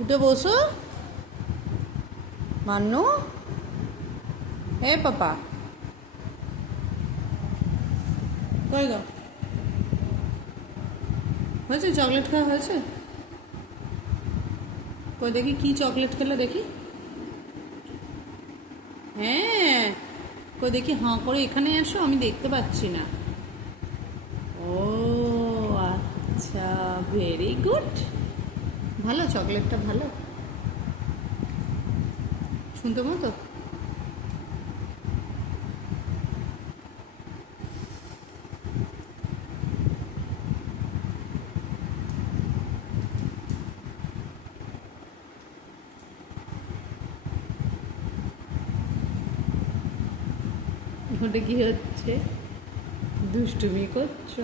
উঠে বসো মান্নু। হে পাপা কই গো? হয়েছে চকলেট খাওয়া হয়েছে? কই দেখি কি চকলেট খেলে দেখি। হ্যাঁ কই দেখি, হাঁ করে এখানে এসো, আমি দেখতে পাচ্ছি না। ও আচ্ছা, ভেরি গুড। ভালো চকলেটটা, ভালো শুনতে মতো। ওটা কি হচ্ছে? দুষ্টুমি করছো?